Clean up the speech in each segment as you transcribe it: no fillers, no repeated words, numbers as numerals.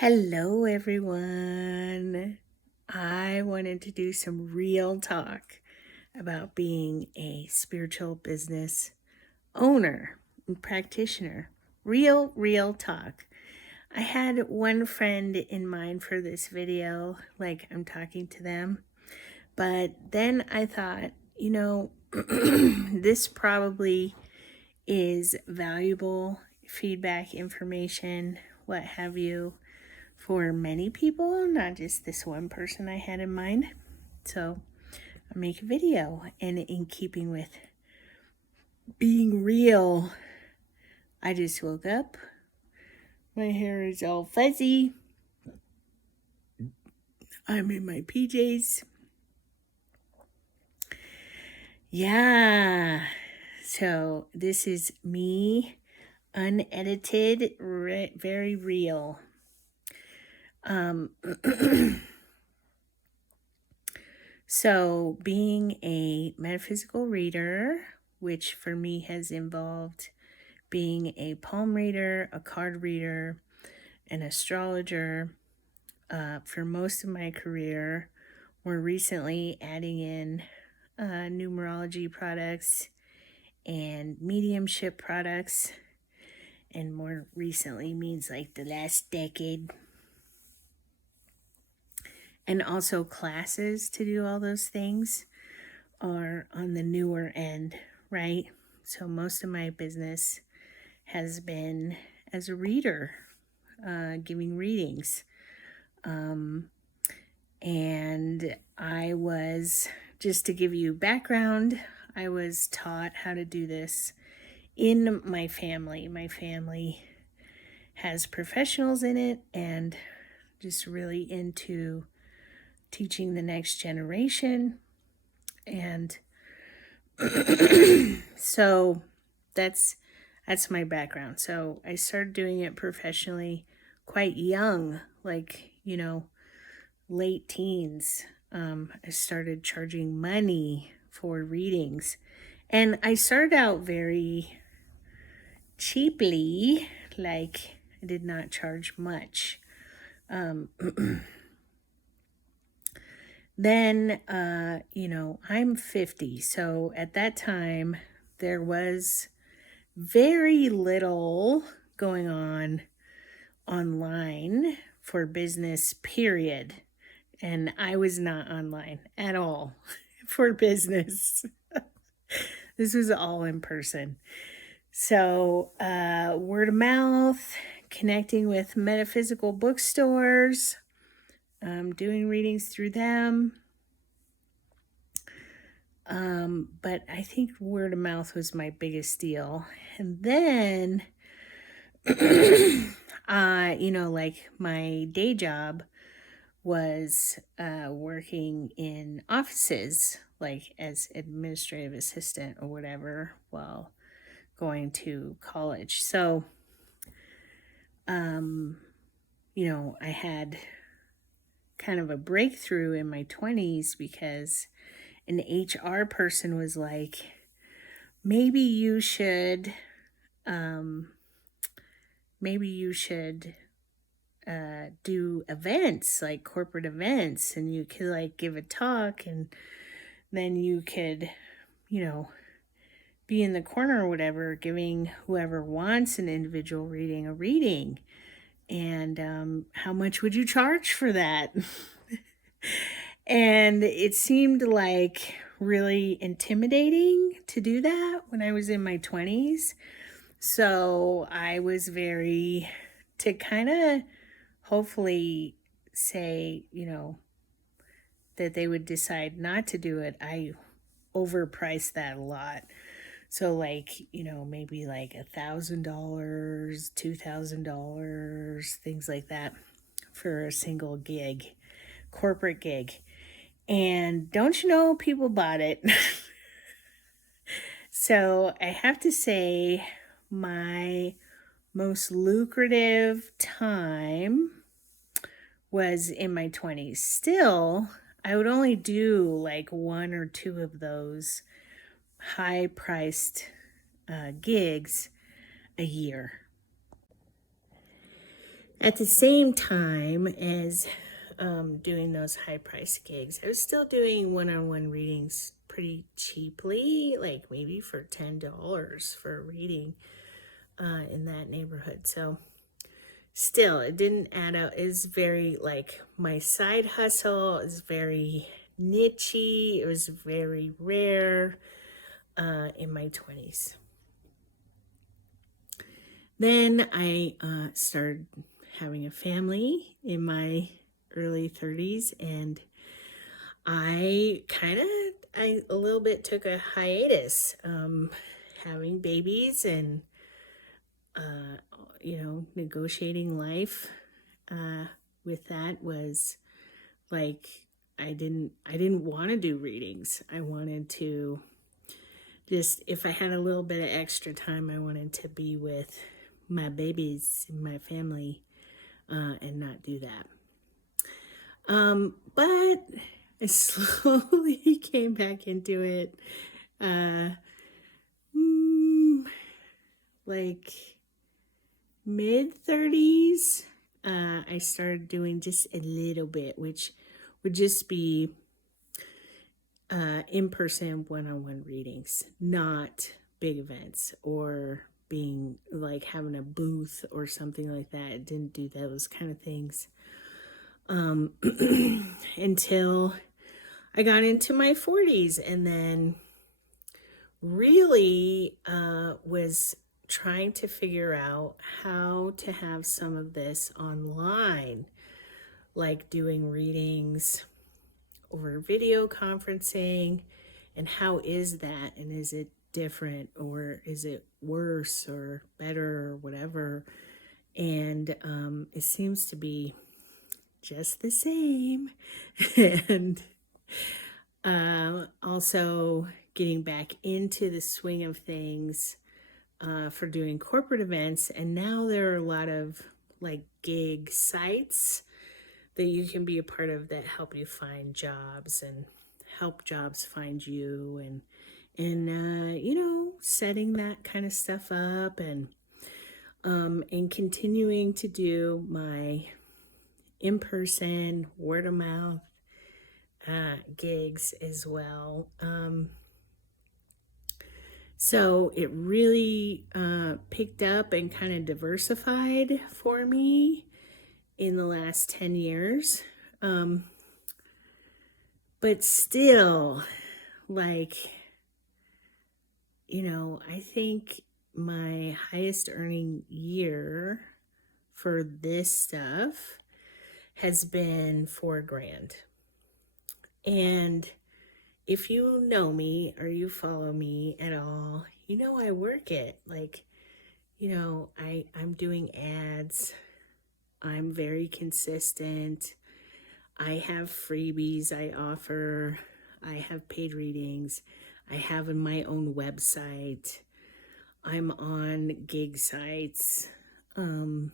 Hello, everyone. I wanted to do some real talk about being a spiritual business owner and practitioner. Real talk. I had one friend in mind for this video, like I'm talking to them, but then I thought, this probably is valuable feedback, information, what have you, for many people, not just this one person I had in mind. So I make a video, and in keeping with being real, I just woke up. My hair is all fuzzy. I'm in my PJs. Yeah. So this is me, unedited, very real. So being a metaphysical reader, which for me has involved being a palm reader, a card reader, an astrologer, for most of my career, more recently adding in numerology products and mediumship products, and more recently means like the last decade. And also classes to do all those things are on the newer end, right? So most of my business has been as a reader, giving readings. And I was, just to give you background, I was taught how to do this in my family. My family has professionals in it and just really into teaching the next generation. And so that's my background. So I started doing it professionally quite young, like, late teens. I started charging money for readings. And I started out very cheaply, like I did not charge much. Then, I'm 50. So at that time, there was very little going on online for business, period. And I was not online at all for business. This was all in person. So, word of mouth, connecting with metaphysical bookstores, doing readings through them. But I think word of mouth was my biggest deal. And then, like my day job was working in offices, like as administrative assistant or whatever, while going to college. So, I had kind of a breakthrough in my 20s because an HR person was like, maybe you should do events, like corporate events, and you could like give a talk, and then you could, be in the corner or whatever, giving whoever wants an individual reading a reading. And how much would you charge for that? And it seemed like really intimidating to do that when I was in my 20s. So I was to kind of hopefully say, that they would decide not to do it. I overpriced that a lot. So maybe like $1,000, $2,000, things like that for a single gig, corporate gig. And don't you know, people bought it. So I have to say my most lucrative time was in my 20s. Still, I would only do like one or two of those high-priced gigs a year. At the same time as doing those high price gigs, I was still doing one-on-one readings pretty cheaply, like maybe for $10 for a reading in that neighborhood. So still, it didn't add up. It's very like my side hustle is very nichey. It was very rare in my 20s. Then I started having a family in my early 30s, and I a little bit took a hiatus, having babies and negotiating life with that was like I didn't want to do readings. I wanted to just, if I had a little bit of extra time, I wanted to be with my babies and my family and not do that. But I slowly came back into it. Like mid 30s, I started doing just a little bit, which would just be in-person one-on-one readings, not big events or being like having a booth or something like that. I didn't do those kind of things until I got into my 40s, and then really was trying to figure out how to have some of this online, like doing readings over video conferencing, and how is that, and is it different, or is it worse or better or whatever? And it seems to be just the same. And also getting back into the swing of things for doing corporate events. And now there are a lot of like gig sites that you can be a part of that help you find jobs and help jobs find you, and setting that kind of stuff up, and continuing to do my in-person word of mouth gigs as well. So it really picked up and kind of diversified for me in the last 10 years. But still, like, I think my highest earning year for this stuff has been $4,000. And if you know me or you follow me at all, I work it. Like, I'm doing ads. I'm very consistent. I have freebies I offer. I have paid readings. I have my own website. I'm on gig sites. And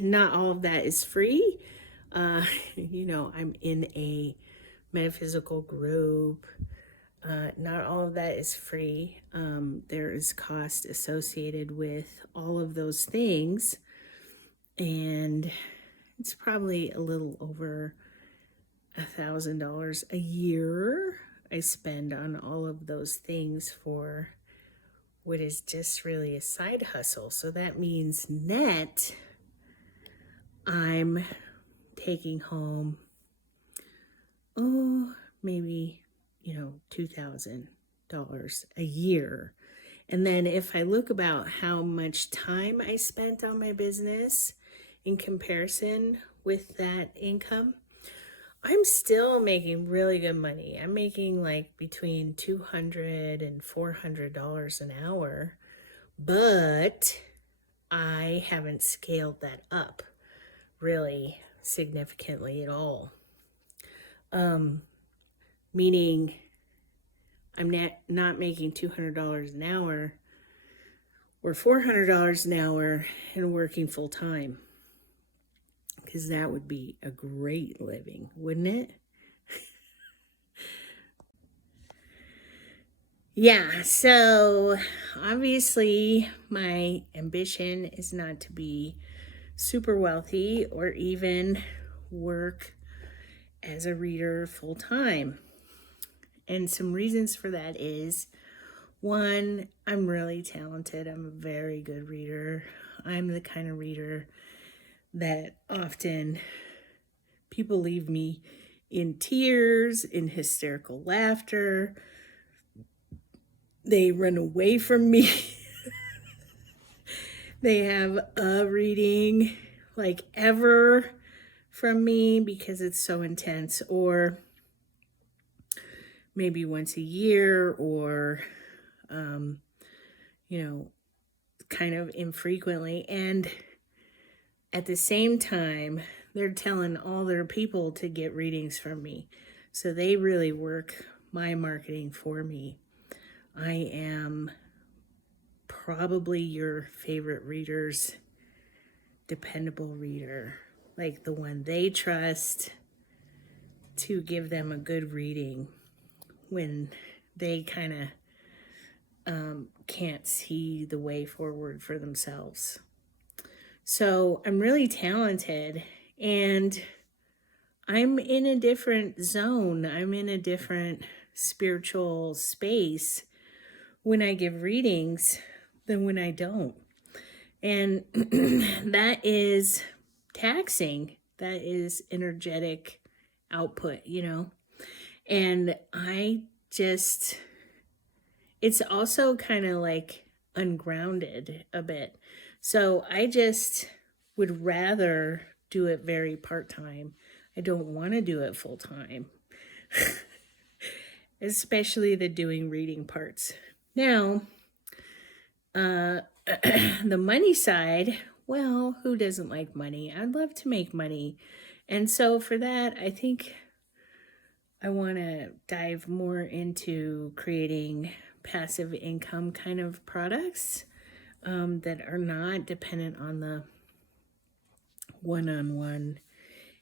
not all of that is free. I'm in a metaphysical group. Not all of that is free. There is cost associated with all of those things. And it's probably a little over $1,000 a year I spend on all of those things for what is just really a side hustle. So that means net, I'm taking home, maybe, $2,000 a year. And then if I look about how much time I spent on my business in comparison with that income, I'm still making really good money. I'm making like between $200 and $400 an hour, but I haven't scaled that up really significantly at all. Meaning I'm not making $200 an hour or $400 an hour and working full time, because that would be a great living, wouldn't it? Yeah, so obviously my ambition is not to be super wealthy or even work as a reader full time. And some reasons for that is one, I'm really talented. I'm a very good reader. I'm the kind of reader that often people leave me in tears, in hysterical laughter. They run away from me. They have a reading like ever from me because it's so intense, or maybe once a year, or, you know, kind of infrequently. And at the same time, they're telling all their people to get readings from me. So they really work my marketing for me. I am probably your favorite reader's dependable reader, like the one they trust to give them a good reading when they kind of can't see the way forward for themselves. So I'm really talented, and I'm in a different zone. I'm in a different spiritual space when I give readings than when I don't. And that is taxing. That is energetic output, And it's also kind of like ungrounded a bit. So I just would rather do it very part time. I don't want to do it full time, especially the doing reading parts. Now, the money side, well, who doesn't like money? I'd love to make money. And so for that, I think I want to dive more into creating passive income kind of products that are not dependent on the one-on-one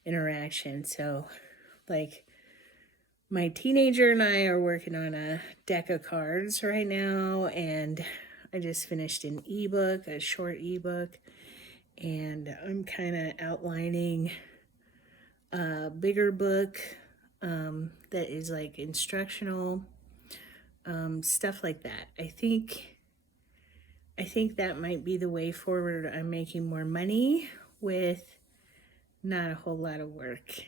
interaction. So, like, my teenager and I are working on a deck of cards right now, and I just finished an ebook, a short ebook, and I'm kind of outlining a bigger book that is like instructional, stuff like that. I think that might be the way forward. I'm making more money with not a whole lot of work,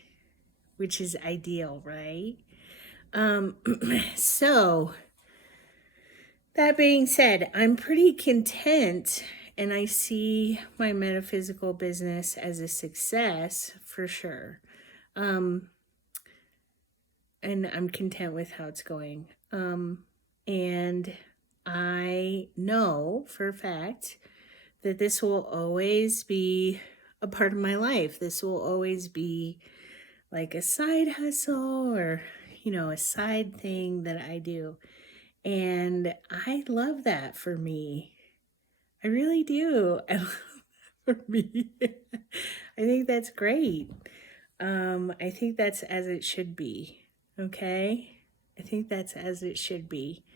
which is ideal, right? So that being said, I'm pretty content, and I see my metaphysical business as a success for sure. And I'm content with how it's going. And I know for a fact that this will always be a part of my life. This will always be like a side hustle, or, a side thing that I do. And I love that for me. I really do. I love that for me. I think that's great. I think that's as it should be. Okay? I think that's as it should be.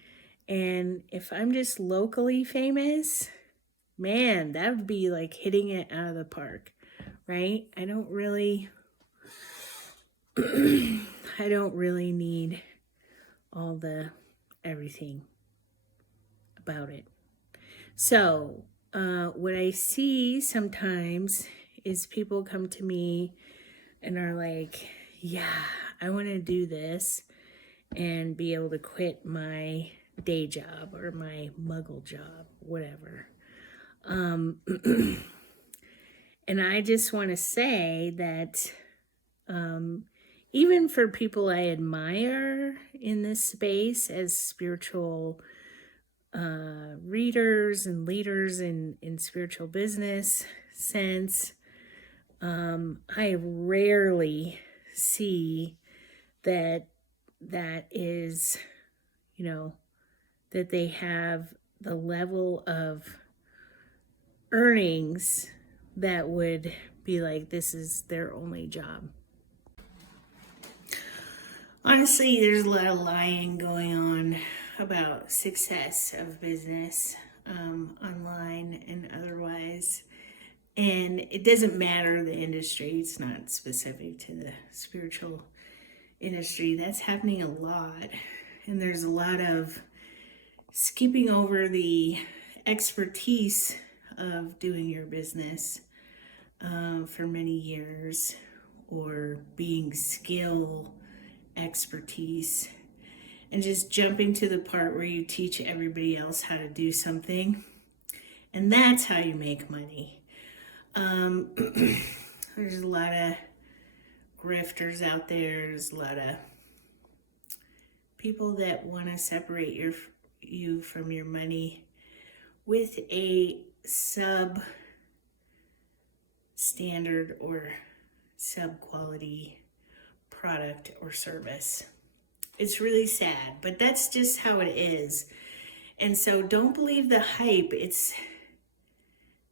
And if I'm just locally famous, man, that would be like hitting it out of the park, right? I don't really need all the everything about it. So, what I see sometimes is people come to me and are like, yeah, I want to do this and be able to quit my day job or my muggle job, whatever. And I just want to say that even for people I admire in this space as spiritual readers and leaders in spiritual business sense, I rarely see that is, that they have the level of earnings that would be like this is their only job. Honestly, there's a lot of lying going on about success of business, online and otherwise. And it doesn't matter the industry, it's not specific to the spiritual industry. That's happening a lot. And there's a lot of skipping over the expertise of doing your business for many years, or being skill expertise, and just jumping to the part where you teach everybody else how to do something. And that's how you make money. There's a lot of grifters out there. There's a lot of people that want to separate you from your money with a sub-standard or sub-quality product or service. It's really sad, but that's just how it is. And so don't believe the hype. It's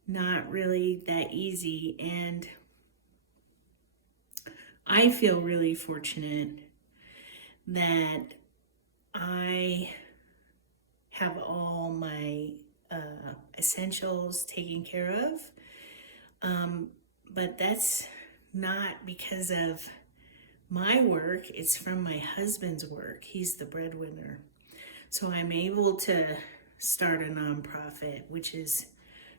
not really that easy. And I feel really fortunate that I have all my essentials taken care of. But that's not because of my work, it's from my husband's work. He's the breadwinner. So I'm able to start a nonprofit, which is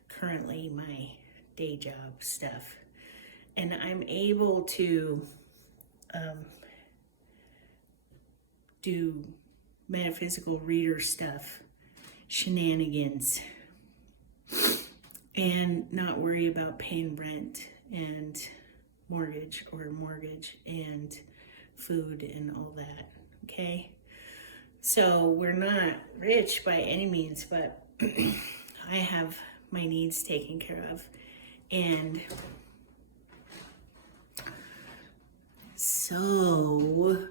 currently my day job stuff. And I'm able to do metaphysical reader stuff, shenanigans, and not worry about paying rent and mortgage and food and all that. Okay, so we're not rich by any means, but I have my needs taken care of. And so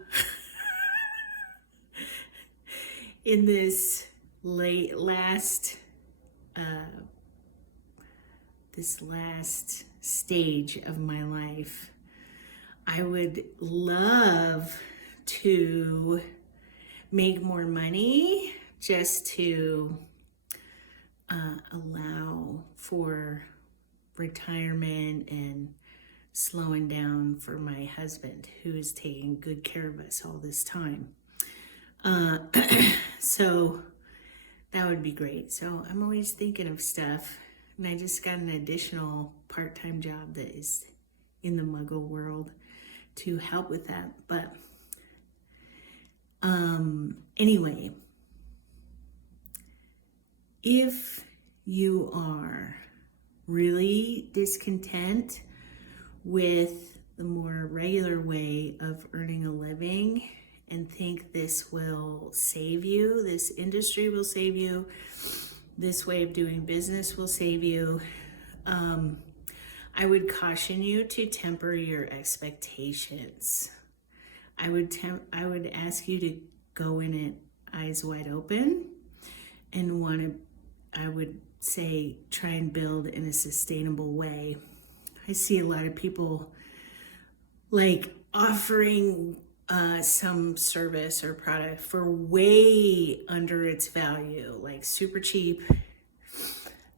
in this last stage of my life, I would love to make more money just to allow for retirement and slowing down for my husband, who is taking good care of us all this time. So that would be great. So I'm always thinking of stuff. And I just got an additional part-time job that is in the Muggle world to help with that. But anyway, if you are really discontent with the more regular way of earning a living and think this will save you, this industry will save you, this way of doing business will save you, I would caution you to temper your expectations. I would ask you to go in it eyes wide open and I would say, try and build in a sustainable way. I see a lot of people like offering some service or product for way under its value, like super cheap,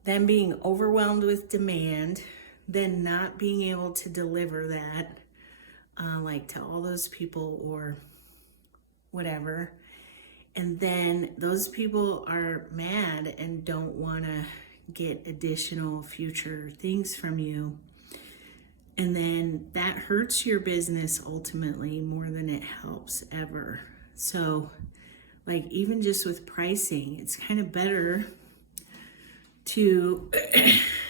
then being overwhelmed with demand, then not being able to deliver that like to all those people or whatever. And then those people are mad and don't want to get additional future things from you. And then that hurts your business ultimately more than it helps ever. So like even just with pricing, it's kind of better to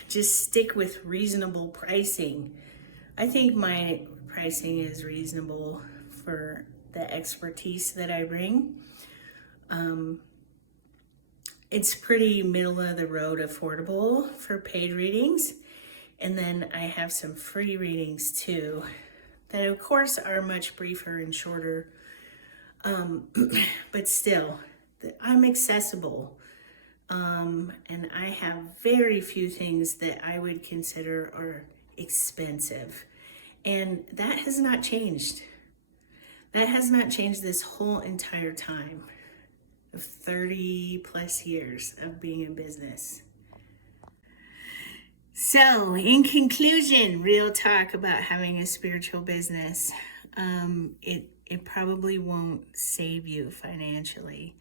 just stick with reasonable pricing. I think my pricing is reasonable for the expertise that I bring. It's pretty middle of the road affordable for paid readings. And then I have some free readings too, that of course are much briefer and shorter. But still, I'm accessible. And I have very few things that I would consider are expensive. And that has not changed. That has not changed this whole entire time. of 30 plus years of being in business. So, in conclusion, real talk about having a spiritual business. It probably won't save you financially.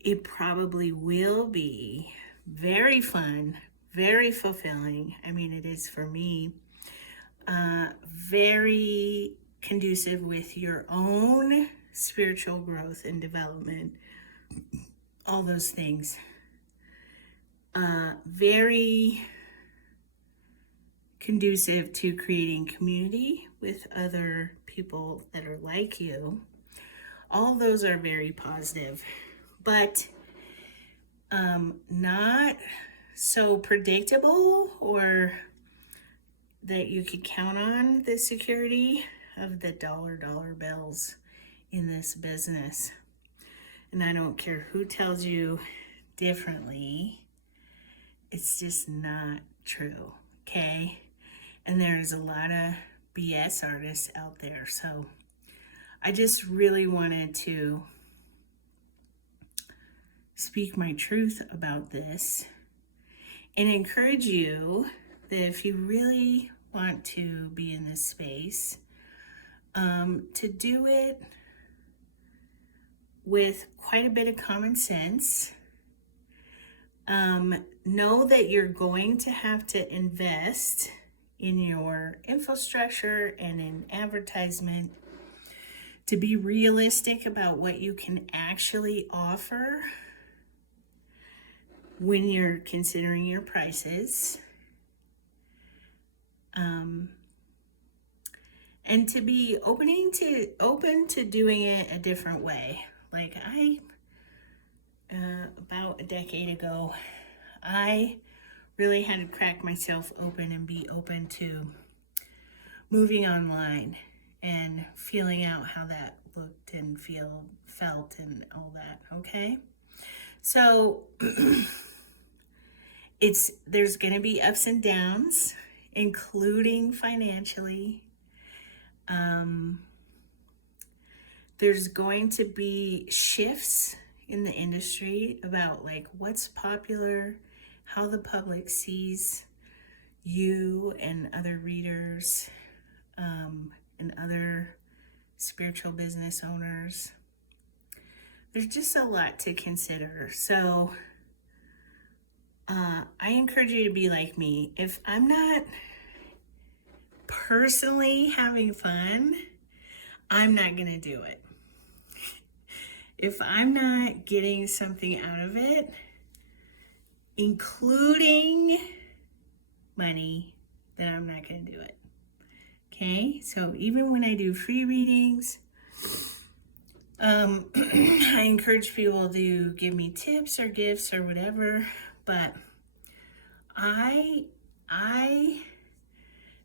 It probably will be very fun, very fulfilling. I mean, it is for me. Very conducive with your own spiritual growth and development. All those things. Very conducive to creating community with other people that are like you. All of those are very positive, but not so predictable or that you could count on the security of the dollar bills in this business. And I don't care who tells you differently, it's just not true, okay? And there's a lot of BS artists out there. So I just really wanted to speak my truth about this and encourage you that if you really want to be in this space, to do it with quite a bit of common sense. Know that you're going to have to invest in your infrastructure and in advertisement to be realistic about what you can actually offer when you're considering your prices. And to be open to doing it a different way. Like about a decade ago, I really had to crack myself open and be open to moving online and feeling out how that looked and felt and all that, okay? So there's gonna be ups and downs, including financially. There's going to be shifts in the industry about like what's popular, how the public sees you and other readers, and other spiritual business owners. There's just a lot to consider. So I encourage you to be like me. If I'm not personally having fun, I'm not gonna do it. If I'm not getting something out of it, including money, then I'm not gonna do it. Okay, so even when I do free readings, I encourage people to give me tips or gifts or whatever, but I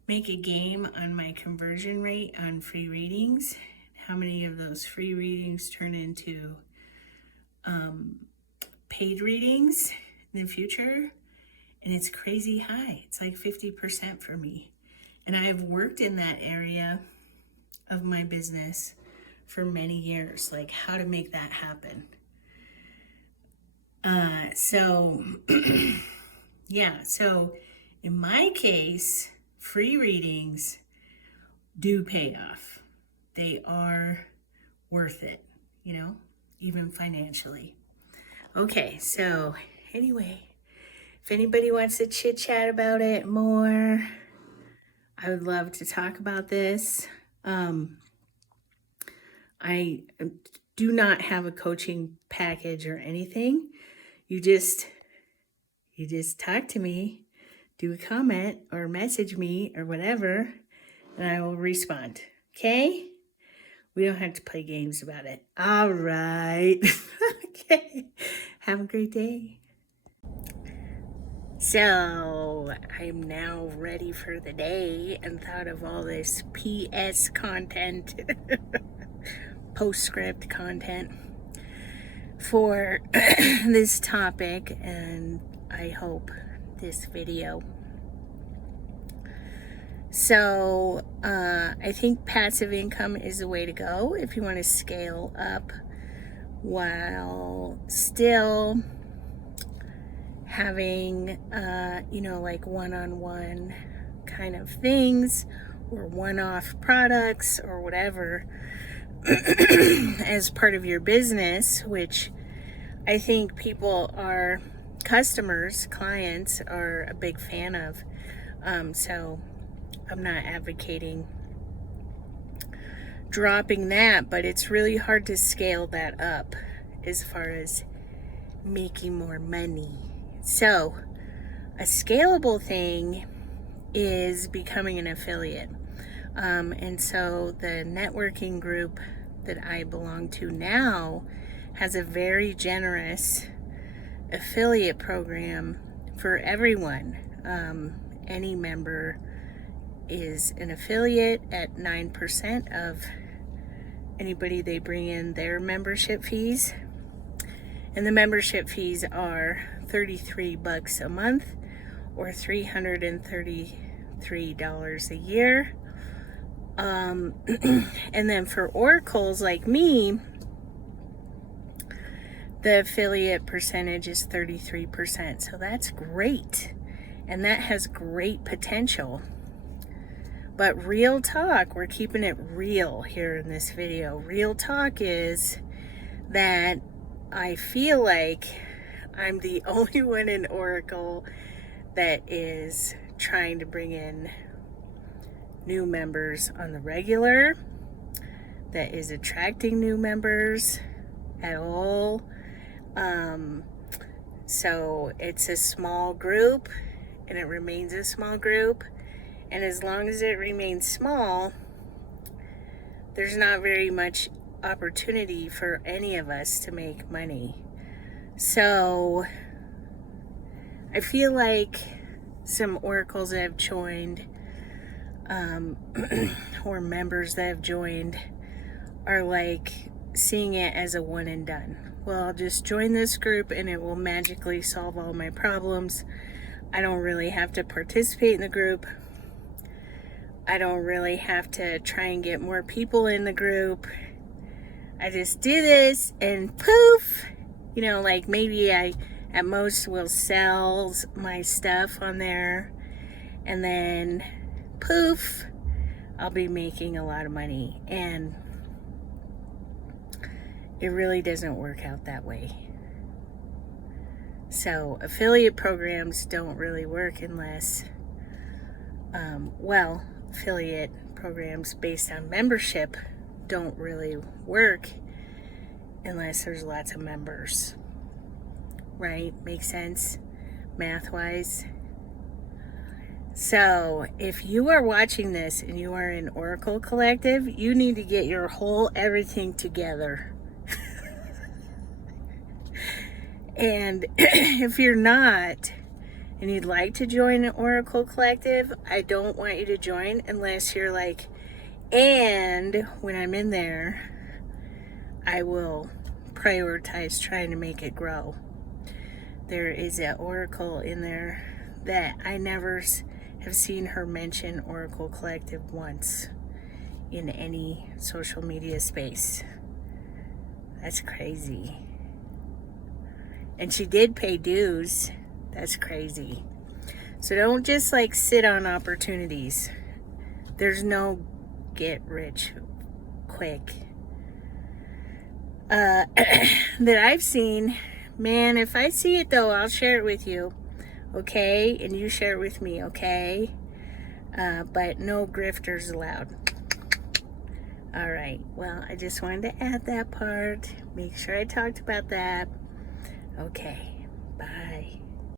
make a game on my conversion rate on free readings. How many of those free readings turn into paid readings in the future? And it's crazy high. It's like 50% for me. And I've worked in that area of my business for many years, like how to make that happen. So in my case, free readings do pay off. They are worth it, even financially. Okay, so anyway, if anybody wants to chit chat about it more, I would love to talk about this. I do not have a coaching package or anything. You just talk to me, do a comment or message me or whatever, and I will respond. Okay? We don't have to play games about it. All right. Okay. Have a great day. So, I'm now ready for the day and thought of all this PS content, postscript content for this topic, and I hope this video. So I think passive income is the way to go if you want to scale up while still having, like one-on-one kind of things or one-off products or whatever as part of your business, which I think customers, clients are a big fan of. So I'm not advocating dropping that, but it's really hard to scale that up as far as making more money. So a scalable thing is becoming an affiliate. And so the networking group that I belong to now has a very generous affiliate program for everyone. Any member is an affiliate at 9% of anybody they bring in their membership fees. And the membership fees are $33 a month or $333 a year. And then for oracles like me, the affiliate percentage is 33%. So that's great. And that has great potential. But real talk, we're keeping it real here in this video. Real talk is that I feel like I'm the only one in Oracle that is trying to bring in new members on the regular, that is attracting new members at all. So it's a small group, and it remains a small group. And as long as it remains small, there's not very much opportunity for any of us to make money. So I feel like some oracles that have joined, or members that have joined, are like seeing it as a one and done. Well, I'll just join this group and it will magically solve all my problems. I don't really have to participate in the group. I don't really have to try and get more people in the group. I just do this and poof, like maybe I at most will sell my stuff on there, and then poof, I'll be making a lot of money. And it really doesn't work out that way. So affiliate programs don't really work unless, affiliate programs based on membership don't really work unless there's lots of members. Right? Makes sense math-wise? So if you are watching this and you are in Oracle Collective, you need to get your whole everything together. And if you're not, and you'd like to join an Oracle Collective, I don't want you to join unless you're like, and when I'm in there, I will prioritize trying to make it grow. There is an Oracle in there that I never have seen her mention Oracle Collective once in any social media space. That's crazy. And she did pay dues. That's crazy. So don't just like sit on opportunities. There's no get rich quick that I've seen. Man, if I see it though, I'll share it with you. Okay? And you share it with me, okay? But no grifters allowed. Alright, well, I just wanted to add that part. Make sure I talked about that. Okay.